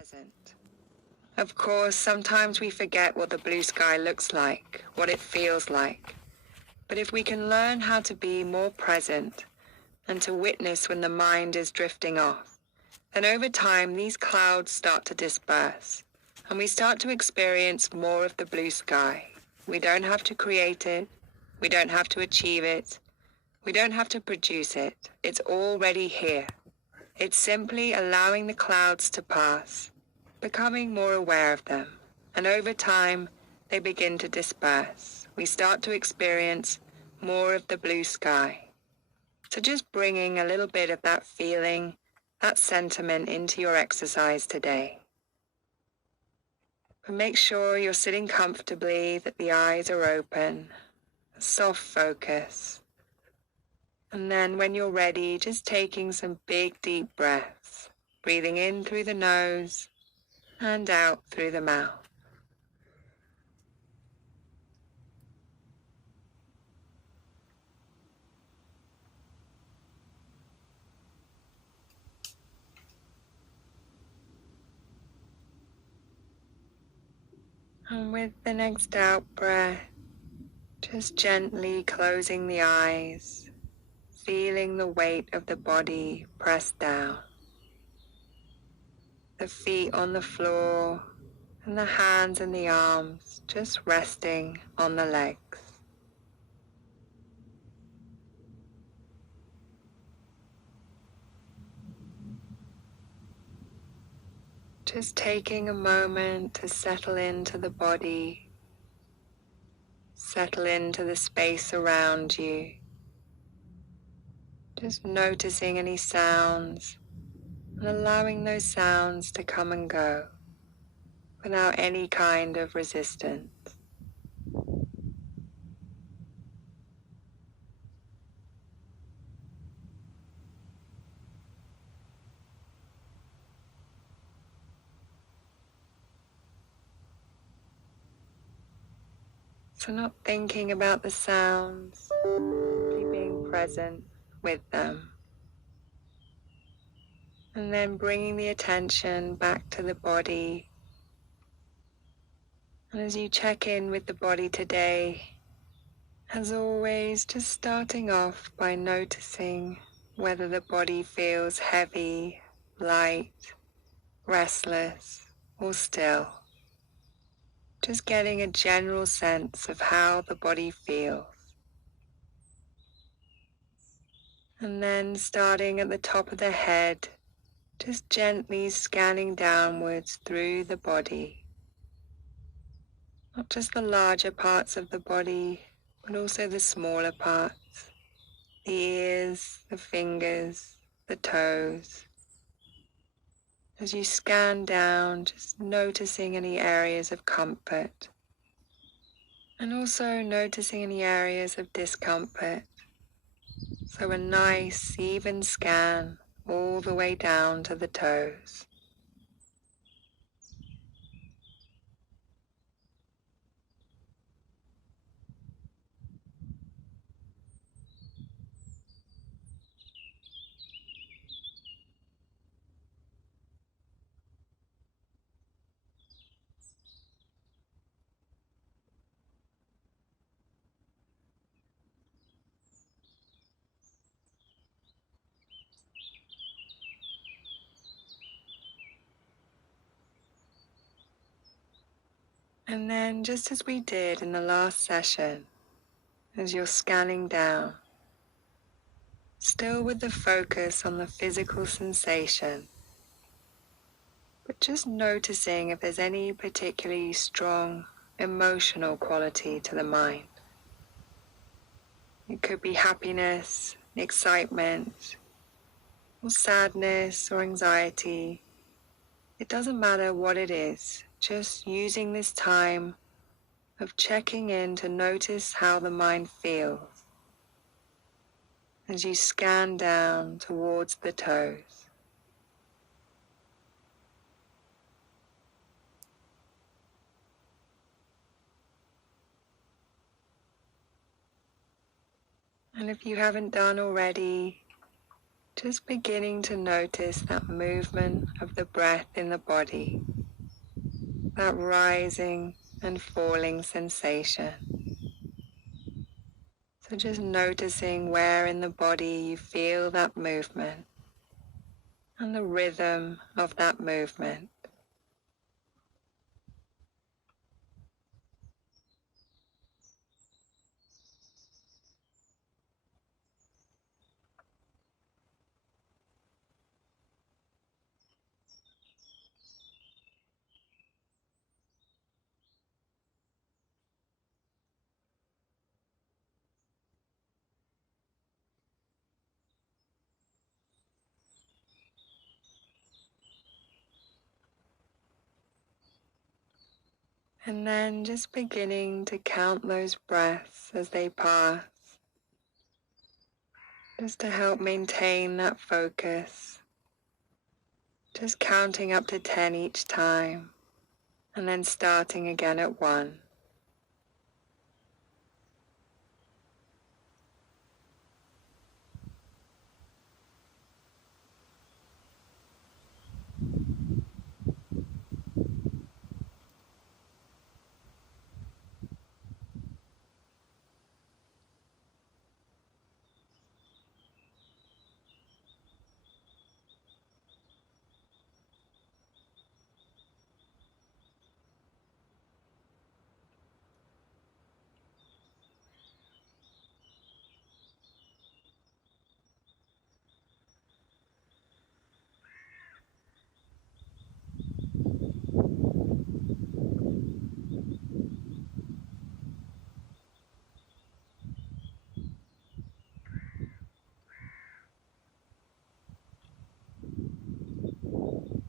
present. Of course, sometimes we forget what the blue sky looks like, what it feels like. But if we can learn how to be more present and to witness when the mind is drifting off, then over time these clouds start to disperse and we start to experience more of the blue sky. We don't have to create it. We don't have to achieve it. We don't have to produce it. It's already here. It's simply allowing the clouds to pass, becoming more aware of them, and over time, they begin to disperse. We start to experience more of the blue sky. So just bringing a little bit of that feeling, that sentiment into your exercise today. But make sure you're sitting comfortably, that the eyes are open, a soft focus. And then when you're ready, just taking some big deep breaths, breathing in through the nose and out through the mouth. And with the next out breath, just gently closing the eyes, feeling the weight of the body pressed down. The feet on the floor and the hands and the arms just resting on the legs. Just taking a moment to settle into the body, settle into the space around you. Just noticing any sounds and allowing those sounds to come and go without any kind of resistance. So not thinking about the sounds, simply being present with them. And then bringing the attention back to the body. And as you check in with the body today, as always, just starting off by noticing whether the body feels heavy, light, restless, or still. Just getting a general sense of how the body feels. And then starting at the top of the head, just gently scanning downwards through the body. Not just the larger parts of the body, but also the smaller parts. The ears, the fingers, the toes. As you scan down, just noticing any areas of comfort. And also noticing any areas of discomfort. So a nice, even scan all the way down to the toes. And then, just as we did in the last session, as you're scanning down, still with the focus on the physical sensation, but just noticing if there's any particularly strong emotional quality to the mind. It could be happiness, excitement, or sadness or anxiety. It doesn't matter what it is. Just using this time of checking in to notice how the mind feels as you scan down towards the toes. And if you haven't done already, just beginning to notice that movement of the breath in the body, that rising and falling sensation. So just noticing where in the body you feel that movement and the rhythm of that movement. And then just beginning to count those breaths as they pass, just to help maintain that focus. Just counting up to 10 each time, and then starting again at 1.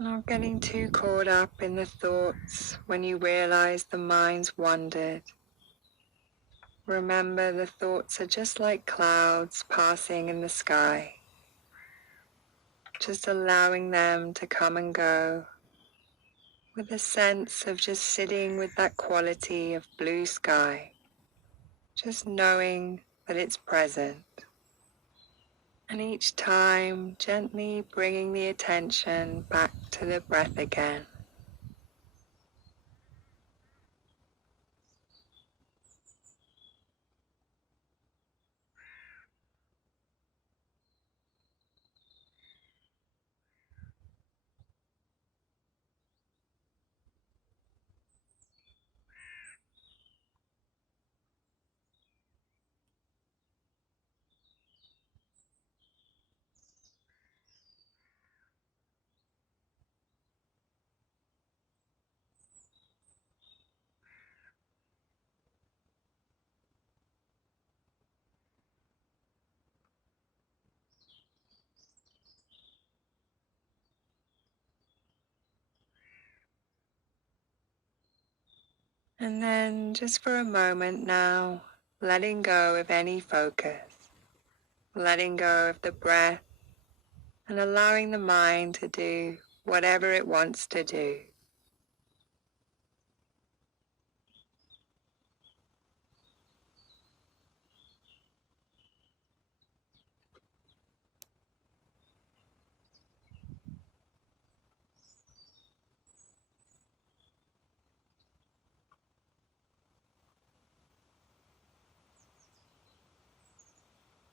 Not getting too caught up in the thoughts when you realize the mind's wandered. Remember, the thoughts are just like clouds passing in the sky, just allowing them to come and go with a sense of just sitting with that quality of blue sky, just knowing that it's present. And each time, gently bringing the attention back to the breath again. And then just for a moment now, letting go of any focus, letting go of the breath, and allowing the mind to do whatever it wants to do.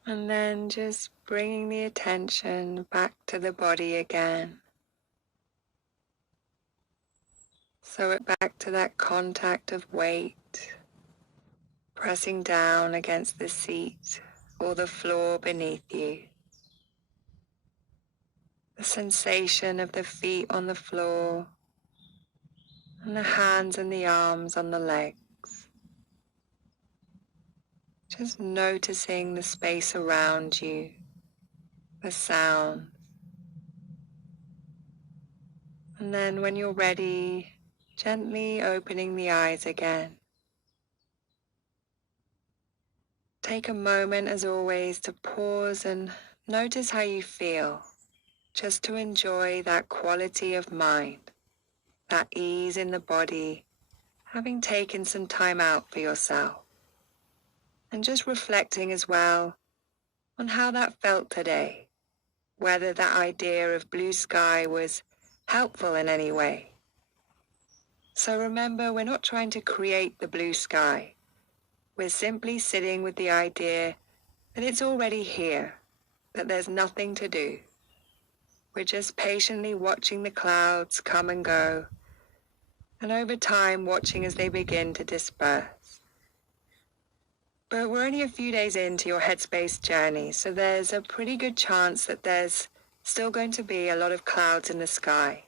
And then just bringing the attention back to the body again. So it back to that contact of weight, pressing down against the seat or the floor beneath you. The sensation of the feet on the floor and the hands and the arms on the legs. Just noticing the space around you, the sound. And then when you're ready, gently opening the eyes again. Take a moment as always to pause and notice how you feel, just to enjoy that quality of mind, that ease in the body, having taken some time out for yourself. And just reflecting as well on how that felt today. whether that idea of blue sky was helpful in any way. So remember, we're not trying to create the blue sky. We're simply sitting with the idea that it's already here, that there's nothing to do. We're just patiently watching the clouds come and go, and over time watching as they begin to disperse. But we're only a few days into your Headspace journey, so there's a pretty good chance that there's still going to be a lot of clouds in the sky.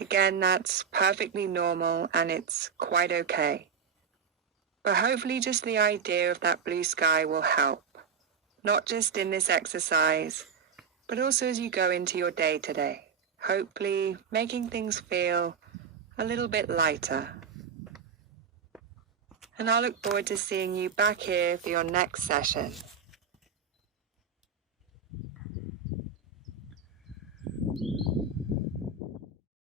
Again, that's perfectly normal and it's quite okay. But hopefully just the idea of that blue sky will help, not just in this exercise, but also as you go into your day today, hopefully making things feel a little bit lighter. And I'll look forward to seeing you back here for your next session.